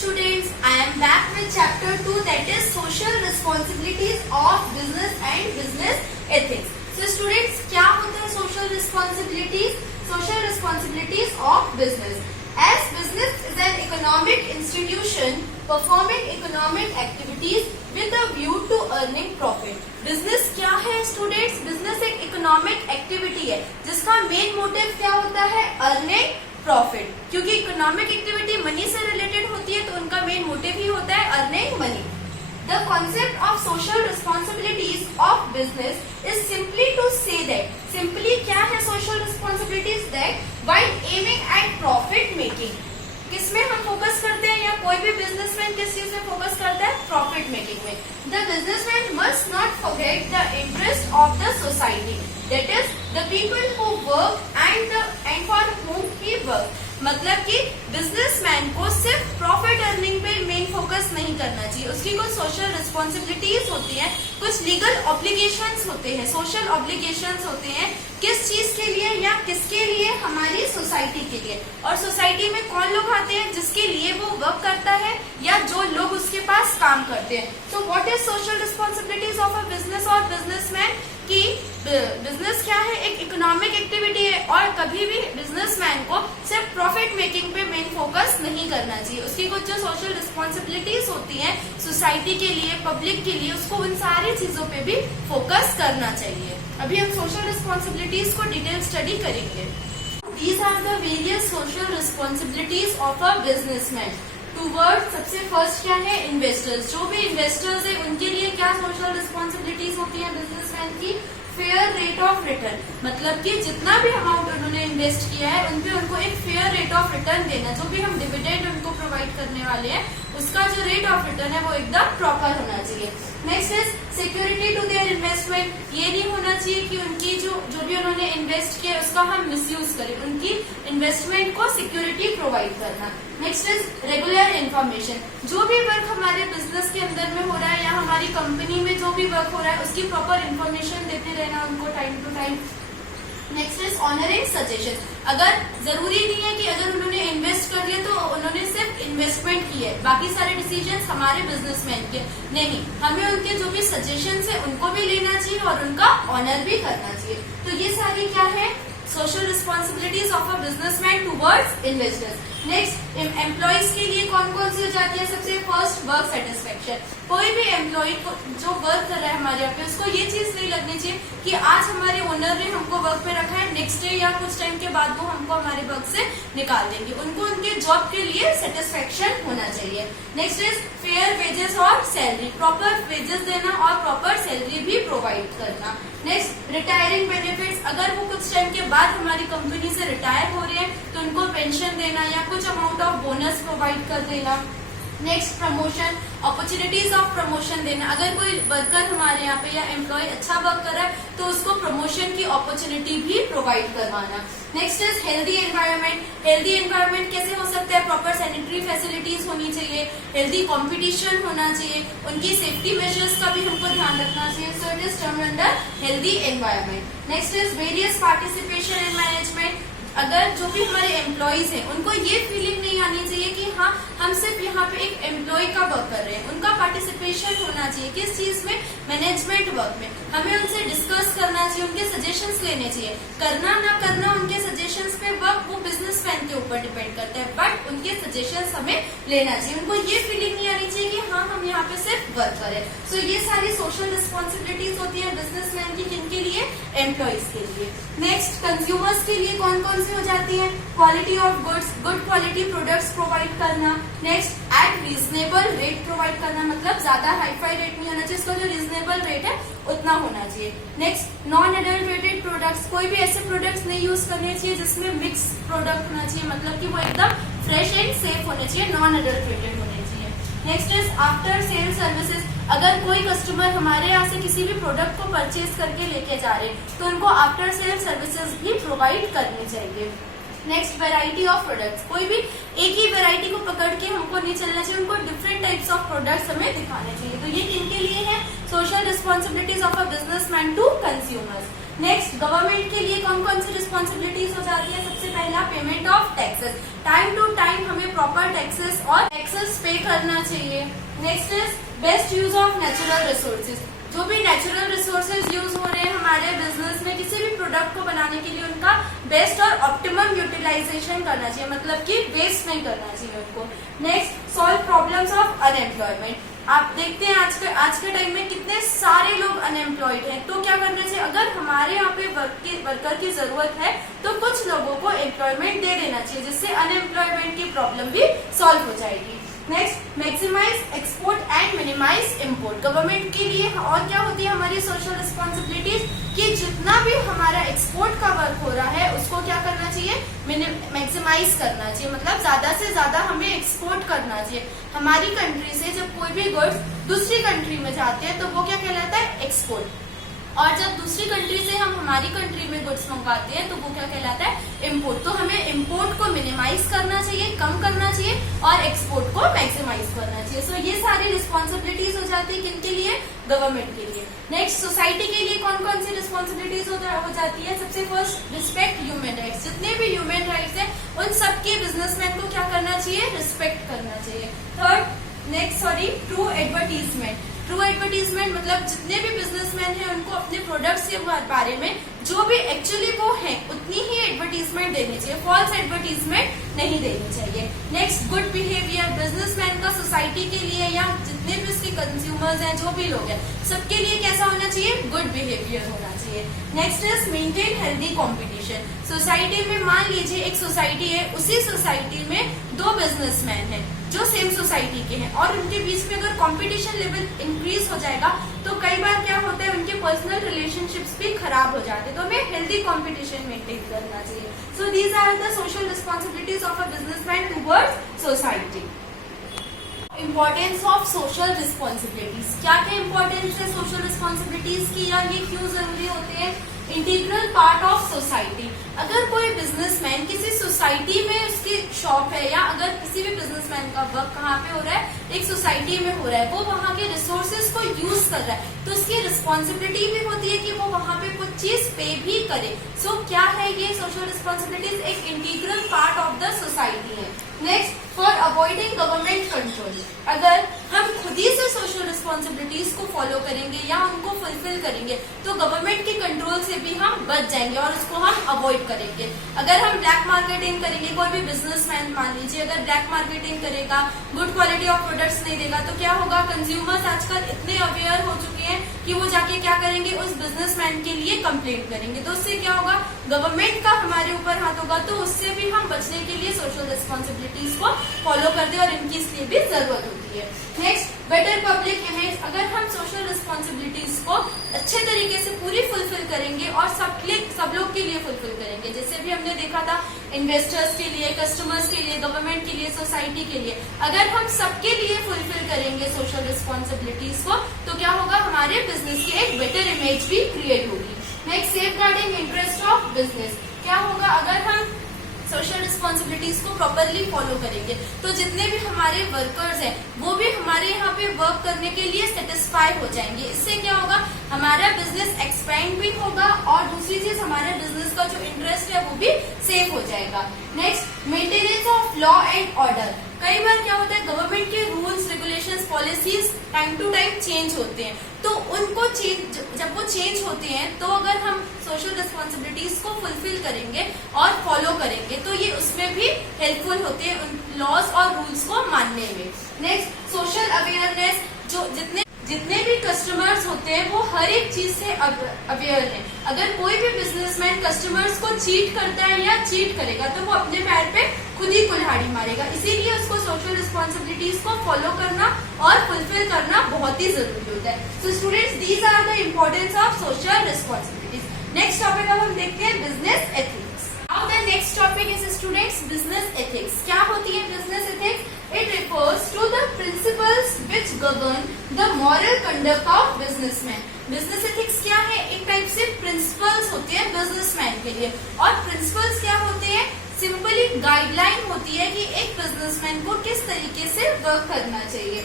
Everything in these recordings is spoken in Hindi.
students, I am back with chapter 2, that is social responsibilities of business and business ethics. So students, क्या होता है social responsibilities? Social responsibilities of business. As business is an economic institution performing economic activities with a view to earning profit. Business क्या है students? Business एक economic activity है जिसका main motive क्या होता है? Earning प्रॉफिट, क्योंकि इकोनॉमिक एक्टिविटी मनी से रिलेटेड होती है तो उनका मेन मोटिव ही होता है earning money. The concept of social responsibilities of business is simply to say that, simply क्या है social responsibilities? That while aiming at profit making. किसमें हम फोकस करते हैं या कोई भी बिजनेसमैन किस चीज में फोकस करता है? प्रॉफिट मेकिंग में. The businessman must not forget the interest of the society, that is the people who work and for whom he works. मतलब कि बिजनेसमैन को सिर्फ प्रॉफिट अर्निंग पे मेन फोकस नहीं करना चाहिए, उसकी कुछ सोशल रिस्पॉन्सिबिलिटीज होती हैं, कुछ लीगल ऑब्लिगेशंस होते हैं, सोशल ऑब्लिगेशंस होते हैं. किस चीज के लिए या किसके लिए? हमारी सोसाइटी के लिए. और सोसाइटी में कौन लोग आते हैं? जिसके लिए वो वर्क करता है या जो लोग उसके पास काम करते हैं. So what is social responsibilities of a business और बिजनेसमैन? कि बिजनेस क्या है? एक इकोनॉमिक एक्टिविटी है और कभी भी बिजनेसमैन को सिर्फ प्रॉफिट मेकिंग पे मेन फोकस नहीं करना चाहिए. उसकी कुछ जो सोशल रिस्पॉन्सिबिलिटीज होती हैं सोसाइटी के लिए, पब्लिक के लिए, उसको उन सारी चीजों पे भी फोकस करना चाहिए. अभी हम सोशल रिस्पॉन्सिबिलिटीज को डिटेल स्टडी करेंगे. These are the various social responsibilities of a businessman. Toward सबसे फर्स्ट क्या है? इन्वेस्टर्स. जो भी इन्वेस्टर्स है उनके लिए क्या सोशल रिस्पॉन्सिबिलिटीज होती है बिजनेसमैन की? फेयर रेट ऑफ रिटर्न, मतलब कि जितना भी अमाउंट उन्होंने इन्वेस्ट किया है उन पे उनको एक फेयर रेट ऑफ रिटर्न देना. जो भी हम डिविडेंड उनको प्रोवाइड करने वाले हैं उसका जो रेट ऑफ रिटर्न है वो एकदम प्रॉपर होना चाहिए. Next is security to their investment. ये नहीं होना चाहिए कि उनकी जो भी उन्होंने इन्वेस्ट किया उसका हम मिसयूज करें. उनकी इन्वेस्टमेंट को सिक्योरिटी प्रोवाइड करना. Next is regular information. जो भी वर्क हमारे बिजनेस के अंदर में हो रहा है या हमारी कंपनी में जो भी वर्क हो रहा है उसकी प्रॉपर इन्फॉर्मेशन देते रहना उनको time to time. Next is honouring suggestion. अगर जरूरी नहीं है कि अगर उन्होंने इन्वेस्ट कर दिया तो उन्होंने सिर्फ इन्वेस्टमेंट की है, बाकी सारे डिसीजंस हमारे बिजनेसमैन के नहीं, हमें उनके जो भी सजेशंस है उनको भी लेना चाहिए और उनका ऑनर भी करना चाहिए. तो ये सारी क्या है? Social responsibilities of a businessman towards investors. Next employees के लिए कौन कौन सी हो जाती है? सबसे फर्स्ट वर्क सेटिस्फेक्शन. कोई भी एम्प्लॉय जो वर्क कर रहा है हमारे यहाँ पे उसको ये चीज नहीं लगनी चाहिए कि आज हमारे ओनर ने हमको वर्क पे रखा है, नेक्स्ट डे या कुछ टाइम के बाद वो हमको हमारे वर्क से निकाल देंगे. उनको उनके जॉब के लिए सेटिस्फेक्शन होना चाहिए. नेक्स्ट इज फेयर वेजेस और सैलरी. प्रॉपर वेजेस देना और प्रॉपर सैलरी भी प्रोवाइड करना. Next retiring benefits. अगर वो कुछ टाइम के बाद हमारी कंपनी से रिटायर हो रहे हैं तो उनको पेंशन देना या कुछ अमाउंट ऑफ बोनस प्रोवाइड कर देना. Next promotion, opportunities of promotion देना. अगर कोई वर्कर हमारे यहाँ पे या एम्प्लॉय अच्छा वर्क कर रहा है तो उसको प्रमोशन की अपॉर्चुनिटी भी प्रोवाइड करवाना. Next is healthy environment. Healthy environment कैसे हो सकता है? प्रॉपर सैनिटरी फैसिलिटीज होनी चाहिए, हेल्दी कॉम्पिटिशन होना चाहिए, उनकी सेफ्टी मेजर्स का भी हमको ध्यान रखना चाहिए. So it is term under healthy environment. Next is various participation in management. अगर जो भी हमारे एम्प्लॉइज हैं उनको ये फीलिंग नहीं आनी चाहिए कि हाँ हम सिर्फ यहाँ पे एक एम्प्लॉय का वर्क कर रहे हैं. उनका पार्टिसिपेशन होना चाहिए. किस चीज में? मैनेजमेंट वर्क में. हमें उनसे डिस्कस करना चाहिए, उनके सजेशंस लेने चाहिए. करना ना करना उनके सजेशंस पे वर्क वो बिजनेसमैन के ऊपर डिपेंड करता है, बट उनके सजेशंस हमें लेना चाहिए. उनको ये फीलिंग नहीं आनी चाहिए कि हाँ हम यहाँ पे सिर्फ वर्क करें. सो ये सारी सोशल रिस्पॉन्सिबिलिटीज होती है बिजनेसमैन की. किनके लिए? एम्प्लॉइज के लिए. नेक्स्ट कंज्यूमर्स के लिए कौन कौन सी हो जाती है? Quality of goods, good quality products provide करना. Next at reasonable rate provide करना, मतलब ज्यादा हाईफाई रेट नहीं होना चाहिए, इसका जो रीजनेबल रेट है उतना होना चाहिए. Next non adulterated products. कोई भी ऐसे प्रोडक्ट्स नहीं यूज करने चाहिए जिसमें मिक्स प्रोडक्ट होना चाहिए, मतलब कि वो एकदम फ्रेश एंड सेफ होने चाहिए, नॉन एडल्ट्रेटेड होने चाहिए. Next is after sale services. अगर कोई कस्टमर हमारे यहाँ से किसी भी प्रोडक्ट को परचेज करके लेके जा रहे हैं तो उनको आफ्टर सेल सर्विसेज भी प्रोवाइड करनी चाहिए. Next variety of products. कोई भी एक ही वेराइटी को पकड़ के हमको नहीं चलना चाहिए, उनको डिफरेंट टाइप्स ऑफ प्रोडक्ट्स हमें दिखाने चाहिए. तो ये किनके लिए है? Social responsibilities of a businessman to consumers. Next, government के लिए कौन कौन सी रिस्पॉन्सिबिलिटीज हो जाती है? सबसे पहला, payment of taxes. Time to time हमें प्रॉपर टैक्सेस और टैक्सेस पे करना चाहिए। Next is best use of natural resources. जो भी नेचुरल रिसोर्सेज यूज हो रहे हैं हमारे बिजनेस में किसी भी प्रोडक्ट को बनाने के लिए, उनका बेस्ट और ऑप्टिमम यूटिलाइजेशन करना चाहिए, मतलब कि वेस्ट नहीं करना चाहिए उनको। Next, solve problems of unemployment. आप देखते हैं आज के टाइम में कितने सारे लोग अनएम्प्लॉयड हैं, तो क्या करना चाहिए? अगर हमारे यहाँ पे वर्कर की जरूरत है तो कुछ लोगों को एम्प्लॉयमेंट दे देना चाहिए, जिससे अनएम्प्लॉयमेंट की प्रॉब्लम भी सॉल्व हो जाएगी। Next, maximise export and minimise import. Government के लिए और क्या होती है हमारी सोशल रिस्पॉन्सिबिलिटीज कि जितना भी हमारा एक्सपोर्ट का वर्क हो रहा है उसको क्या करना चाहिए? मैक्सिमाइज करना चाहिए, मतलब ज्यादा से ज्यादा हमें एक्सपोर्ट करना चाहिए। हमारी कंट्री से जब कोई भी गुड्स दूसरी कंट्री में जाते हैं तो वो क्या कहलाता है? एक्सपोर्ट। और जब दूसरी कंट्री से हम हमारी कंट्री में गुड्स मंगवाते हैं तो वो क्या कहलाता है? इम्पोर्ट। तो हमें इम्पोर्ट को मिनिमाइज करना चाहिए, कम करना चाहिए, और एक्सपोर्ट को मैक्सिमाइज करना चाहिए। सो ये सारी रिस्पॉन्सिबिलिटीज हो जाती है किनके लिए? गवर्नमेंट के लिए। नेक्स्ट, सोसाइटी के लिए कौन कौन सी रिस्पॉन्सिबिलिटीज हो जाती है? सबसे फर्स्ट, रिस्पेक्ट ह्यूमन राइट्स। जितने भी ह्यूमन राइट्स हैं उन सबके बिजनेसमैन को क्या करना चाहिए? रिस्पेक्ट करना चाहिए। Third, true advertisement. True advertisement मतलब जितने भी बिजनेसमैन हैं उनको अपने प्रोडक्ट्स के बारे में जो भी एक्चुअली वो है उतनी ही एडवर्टीजमेंट देनी चाहिए, फॉल्स एडवर्टीजमेंट नहीं देनी चाहिए। Next, good behaviour. बिजनेसमैन का सोसाइटी के लिए या जितने भी उसके कंज्यूमर्स हैं, जो भी लोग हैं, सबके लिए कैसा होना चाहिए? गुड बिहेवियर होना चाहिए। Next is maintain healthy competition. Society में मान लीजिए एक सोसाइटी है, उसी सोसाइटी में दो बिजनेसमैन हैं जो सेम सोसाइटी के हैं और उनके बीच में अगर कंपटीशन लेवल इंक्रीज हो जाएगा तो कई बार क्या होता है उनके पर्सनल रिलेशनशिप्स भी खराब हो जाते हैं। तो हमें हेल्दी कंपटीशन मेंटेन करना चाहिए। So these are the social responsibilities of a businessman towards society. Importance of social responsibilities. क्या क्या इम्पोर्टेंस है सोशल रिस्पॉन्सिबिलिटीज की, या ये क्यों जरूरी होते हैं? Integral part of society. अगर कोई बिजनेसमैन किसी सोसाइटी में उसकी शॉप है, या अगर किसी भी बिजनेसमैन का वर्क कहाँ पे हो रहा है? एक सोसाइटी में हो रहा है, वो वहाँ के रिसोर्सेज को यूज कर रहा है, तो उसकी रिस्पॉन्सिबिलिटी भी होती है कि वो वहाँ पे कुछ चीज पे भी करे। सो क्या है ये सोशल रिस्पॉन्सिबिलिटीज? एक integral part of the society है। Next, for avoiding government control. अगर हम खुद ही से सोशल रिस्पॉन्सिबिलिटीज को फॉलो करेंगे या उनको फुलफिल करेंगे तो गवर्नमेंट के कंट्रोल से भी हम बच जाएंगे और उसको हम अवॉइड करेंगे। अगर हम ब्लैक मार्केटिंग करेंगे, कोई भी बिजनेसमैन मान लीजिए अगर ब्लैक मार्केटिंग करेगा, गुड क्वालिटी ऑफ प्रोडक्ट्स नहीं देगा, तो क्या होगा? कंज्यूमर्स आजकल इतने अवेयर हो चुके हैं कि वो जाके क्या करेंगे? उस बिजनेसमैन के लिए कंप्लेंट करेंगे। तो उससे क्या होगा? गवर्नमेंट का हमारे ऊपर हाथ होगा। तो उससे भी हम बचने के लिए सोशल रिस्पॉन्सिबिलिटीज को फॉलो कर दे और इनकी इसलिए भी जरूरत होती है। Next, better public image. अगर हम सोशल रिस्पॉन्सिबिलिटीज को अच्छे तरीके से पूरी फुलफिल करेंगे और सब लोग के लिए फुलफिल करेंगे, जैसे भी हमने देखा था इन्वेस्टर्स के लिए, कस्टमर्स के लिए, गवर्नमेंट के लिए, सोसाइटी के लिए, अगर हम सबके लिए फुलफिल करेंगे सोशल रिस्पॉन्सिबिलिटीज को तो क्या होगा? हमारे बिजनेस की एक बेटर इमेज भी क्रिएट होगी। Next, safeguarding interest of business. क्या होगा? अगर हम सोशल रिस्पॉन्सिबिलिटीज को प्रॉपरली फॉलो करेंगे तो जितने भी हमारे वर्कर्स हैं वो भी हमारे यहाँ पे वर्क करने के लिए सेटिस्फाई हो जाएंगे। इससे क्या होगा? हमारा बिजनेस एक्सपेंड भी होगा और दूसरी चीज हमारे बिजनेस का जो इंटरेस्ट है वो भी सेव हो जाएगा। Next, maintenance of law and order. कई बार क्या होता है गवर्नमेंट के rules, regulations, policies time to time change होते हैं, तो उनको जब वो चेंज होते हैं तो अगर हम सोशल रिस्पॉन्सिबिलिटीज को फुलफिल करेंगे और फॉलो करेंगे तो ये उसमें भी हेल्पफुल होते हैं उन लॉज और रूल्स को मानने में। Next, social awareness. जो जितने भी कस्टमर्स होते हैं वो हर एक चीज से अवेयर हैं। अगर कोई भी बिजनेसमैन कस्टमर्स को चीट करता है या चीट करेगा तो वो अपने पैर पे खुद ही कुल्हाड़ी मारेगा। इसीलिए उसको सोशल रिस्पॉन्सिबिलिटीज को फॉलो करना और फुलफिल करना बहुत ही जरूरी होता है। So students, these are the importance of social responsibilities. Next topic अब हम देखते हैं business ethics. Now the next topic is students business ethics. क्या होती है business ethics? It refers to the principles which govern the moral conduct of businessman. Business ethics क्या है? एक टाइप से प्रिंसिपल्स होते हैं बिजनेसमैन के लिए। और प्रिंसिपल्स क्या होते हैं? सिंपली गाइडलाइन होती है कि एक बिजनेसमैन को किस तरीके से वर्क करना चाहिए।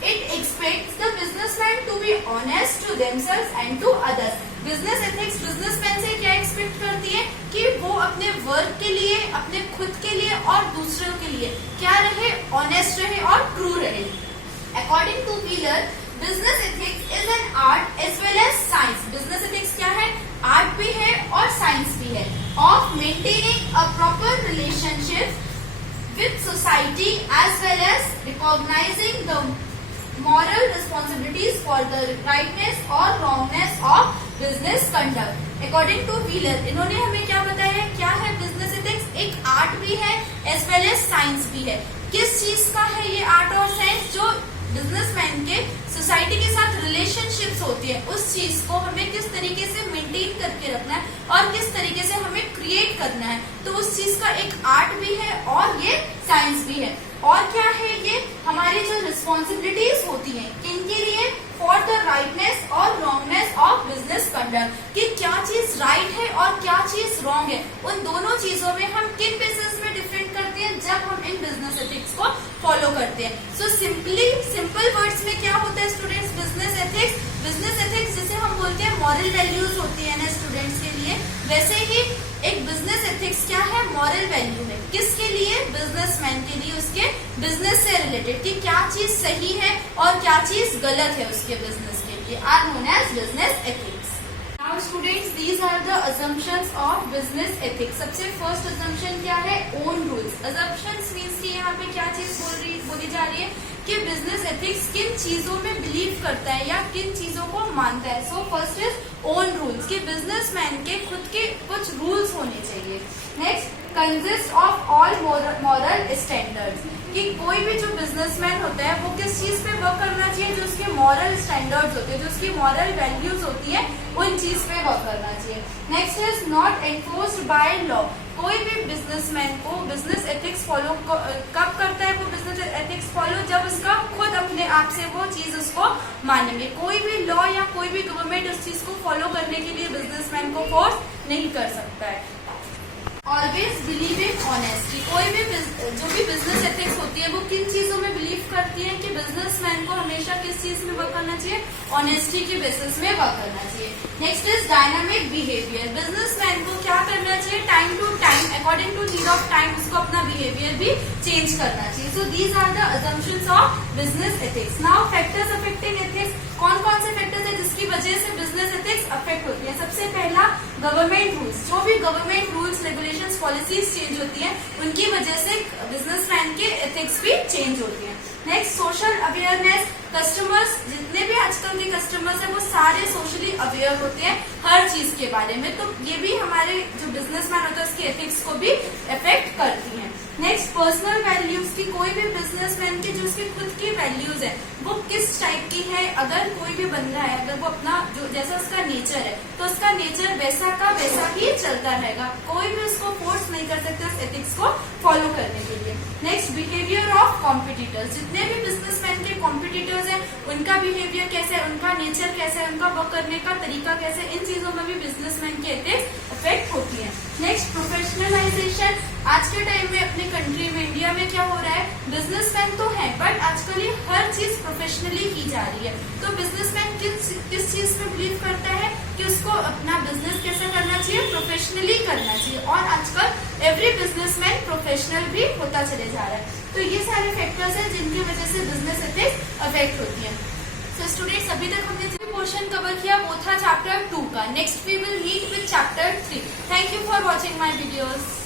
It expects the businessman to be honest to themselves and to others. Business ethics businessman से क्या एक्सपेक्ट करती है कि वो अपने वर्क के लिए, अपने खुद के लिए और दूसरों के लिए क्या रहे, ऑनेस्ट रहे और ट्रू रहे। According to Wheeler, business ethics is an art as well as science. Business ethics क्या है, आर्ट भी है और साइंस भी है, of maintaining a proper relationship with society as well as recognizing the moral responsibilities for the rightness or wrongness of business conduct. According to Wheeler, इन्होंने हमें क्या बताया है, क्या है बिजनेस एथिक्स, एक आर्ट भी है एज वेल एज साइंस भी है। किस चीज का है ये आर्ट और साइंस, जो बिजनेसमैन के सोसाइटी के साथ रिलेशनशिप्स होती है, उस चीज को हमें किस तरीके से मेंटेन करके रखना है और किस तरीके से हमें क्रिएट करना है, तो उस चीज का एक आर्ट भी है और ये साइंस भी है। और क्या है, ये हमारी जो रिस्पॉन्सिबिलिटीज होती हैं किनके लिए, फॉर द राइटनेस और रॉन्गनेस ऑफ बिजनेस कंडक्ट, कि क्या चीज राइट है और क्या चीज रॉन्ग है, उन दोनों चीजों में हम किन बेसिस में डिफरेंट करते हैं जब हम इन बिजनेस एथिक्स को फॉलो करते हैं। सो सिंपल वर्ड्स में क्या होता है students, business ethics, business ethics जिसे हम बोलते हैं मॉरल वैल्यूज होती है ना स्टूडेंट्स के लिए, वैसे ही एक बिजनेस एथिक्स क्या है, मॉरल वैल्यू है। किसके लिए, बिजनेसमैन के लिए, उसके बिजनेस से रिलेटेड, कि क्या चीज सही है और क्या चीज गलत है उसके बिजनेस के लिए, are known as business ethics. Now students, these are the assumptions of business ethics. सबसे फर्स्ट असम्पशन क्या है, ओन रूल्स। असम्पशंस मीन्स कि यहाँ पे क्या चीज बोली जा रही है कि बिजनेस एथिक्स किन चीजों में बिलीव करता है या किन चीजों को मानता है। So first is own rules, कि बिजनेसमैन के खुद के कुछ रूल्स होने चाहिए। Next, consist of all moral standards, कि कोई भी जो बिजनेसमैन होता है वो किस चीज पे वर्क करना चाहिए, जो उसके मॉरल स्टैंडर्ड्स होते हैं, जो उसकी मॉरल वैल्यूज होती है, उन चीज पे वर्क करना चाहिए। Next is not enforced by law, कोई भी बिजनेसमैन को बिजनेस एथिक्स फॉलो कब करता है, वो बिजनेस एथिक्स फॉलो जब उसका खुद अपने आप से वो चीज उसको मानेंगे। कोई भी लॉ या कोई भी गवर्नमेंट उस चीज को फॉलो करने के लिए बिजनेसमैन को फोर्स नहीं कर सकता है। ऑलवेज बिलीव इन ऑनेस्टी, कोई भी जो भी बिजनेस एथिक्स होती है वो किन चीजों में बिलीव करती है कि बिजनेसमैन को हमेशा किस चीज में वर्क करना चाहिए, ऑनेस्टी के बेसिस में वर्क करना चाहिए। Next is dynamic behaviour, businessman को क्या करना चाहिए, time to time according to need of time उसको अपना बिहेवियर भी चेंज करना चाहिए। So these are the assumptions of business ethics. Now factors affecting ethics, कौन कौन से फैक्टर्स है जिसकी वजह से बिजनेस एथिक्स अफेक्ट होती है। सबसे पहला गवर्नमेंट रूल्स, जो भी government rules regulations policies change होती है उनकी वजह से बिजनेसमैन के एथिक्स भी चेंज होती है। नेक्स्ट, सोशल अवेयरनेस, कस्टमर्स जितने भी आजकल के कस्टमर्स हैं वो सारे सोशली अवेयर होते हैं हर चीज के बारे में, तो ये भी हमारे जो बिजनेसमैन होता है उसके एथिक्स को भी इफेक्ट करती हैं। नेक्स्ट, पर्सनल वैल्यूज, की कोई भी बिजनेसमैन की जो उसकी खुद की वैल्यूज है वो किस टाइप की है। अगर कोई भी बंदा है, अगर वो अपना जो जैसा उसका नेचर है तो उसका नेचर वैसा का वैसा ही चलता रहेगा, कोई भी उसको फोर्स नहीं कर सकता उस एथिक्स को फॉलो करने के लिए। नेक्स्ट, बिहेवियर ऑफ कॉम्पिटिटर्स, जितने भी बिजनेसमैन के कॉम्पिटिटर्स हैं उनका बिहेवियर कैसा है, उनका नेचर कैसा है, उनका वर्क करने का तरीका कैसा है, इन चीजों में भी बिजनेसमैन की एथिक्स अफेक्ट होती है। नेक्स्ट, प्रोफेशनलाइजेशन, आज के टाइम में अपने कंट्री में इंडिया में क्या हो रहा है, बिजनेसमैन तो है बट आजकल ये हर चीज प्रोफेशनली की जा रही है, तो बिजनेसमैन किस चीज में बिलीव करता है कि उसको अपना बिजनेस कैसे करना चाहिए, प्रोफेशनली करना चाहिए, और आजकल एवरी बिजनेसमैन प्रोफेशनल भी होता चले जा रहा है। तो ये सारे फैक्टर्स हैं जिनकी वजह से बिजनेस एथिक्स अफेक्ट होती है। तो स्टूडेंट्स, अभी तक हमने जो पोर्शन कवर किया वो था चैप्टर 2 का। Next we will meet with chapter 3। Thank you for watching my videos.